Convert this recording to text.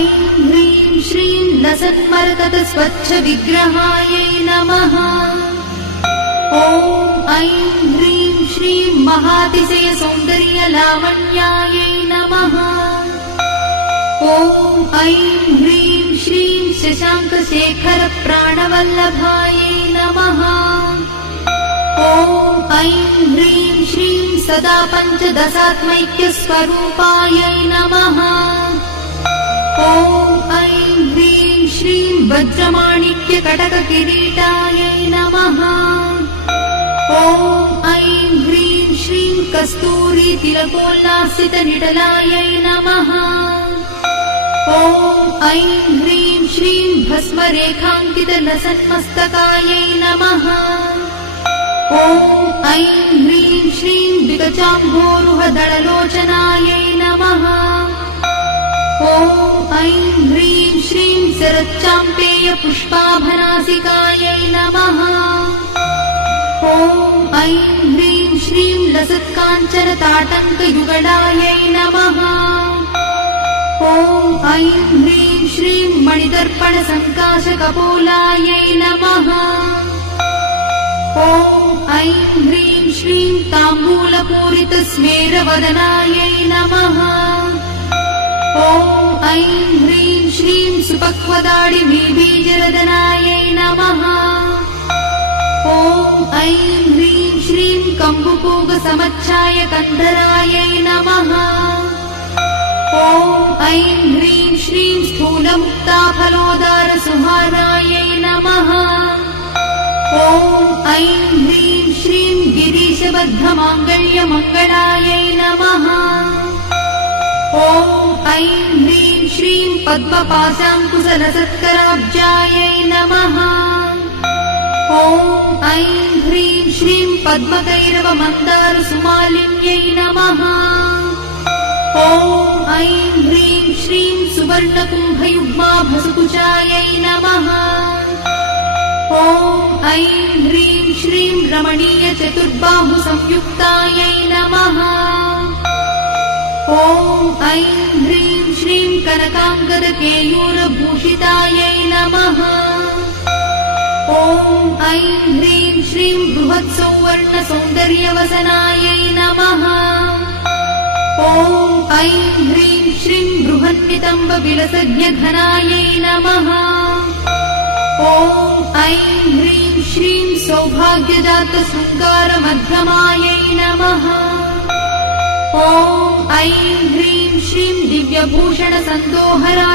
ऐं ह्रीं श्रीं लसन्मरकत स्वच्छ विग्रहायै नमः। ॐ ऐं ह्रीं श्रीं महातिशय सौन्दर्य लावण्यायै नमः। ॐ ऐं ह्रीं श्रीं शशांक शेखर प्राणवल्लभायै नमः। ॐ ऐं ह्रीं श्रीं सदा पञ्चदशात्मैक्य स्वरूपायै नमः। ॐ ऐं ह्रीं श्रीं वज्रमाणिक्य कटक किरीटायै नमः। ॐ ऐं ह्रीं श्रीं कस्तूरी तिलकोल्लासित निडलायै नमः। ॐ ऐं ह्रीं श्रीं भस्मरेखाङ्कित लसन्मस्तकायै नमः। ॐ ऐं ह्रीं श्रीं विकचाम्भोरुह दळलोचनायै नमः। ॐ ऐं ह्रीं श्रीं शरच्चाम्पेय पुष्पाभनासिकायै नमः। ॐ ऐं ह्रीं श्रीं लसत्काञ्चन ताटङ्कयुगलायै नमः। ॐ ऐं ह्रीं श्रीं मणिदर्पण सङ्काशकपोलायै नमः। ॐ ऐं ह्रीं श्रीं ताम्बूलपूरित स्मेरवदनायै नमः। ॐ ऐं ह्रीं श्रीं सुपक्वदाडिमीबीजरदनायै नमः। ॐ ऐं ह्रीं श्रीं कम्बुपूगसमच्छाय कन्धरायै नमः। ॐ ऐं ह्रीं श्रीं स्थूलमुक्ताफलोदारसुहानायै नमः। ॐ ऐं ह्रीं श्रीं गिरीशबद्धमाङ्गल्यमङ्गलायै नमः। ॐ ऐं ह्रीं श्रीं पद्मपाशाङ्कुशलसत्कराब्जायै नमः। ॐ ऐं ह्रीं श्रीं पद्मकैरवमन्दारसुमालिन्यै नमः। ॐ ऐं ह्रीं श्रीं सुवर्णकुम्भयुग्माभसकुचायै नमः। ॐ ऐं ह्रीं श्रीं रमणीयचतुर्बाहुसंयुक्तायै नमः। ॐ ऐं ह्रीं श्रीं कनकाङ्गदकेयूरभूषितायै नमः। ॐ ऐं ह्रीं श्रीं बृहत्सौवर्णसौन्दर्यवसनायै नमः। ॐ ऐं ह्रीं श्रीं बृहन्नितम्बविलसज्ञघनायै नमः। ॐ ऐं ह्रीं श्रीं सौभाग्यजातशृङ्गारमध्यमायै नमः। ॐ ऐं ह्रीं श्रीं दिव्यभूषणसन्दोहरा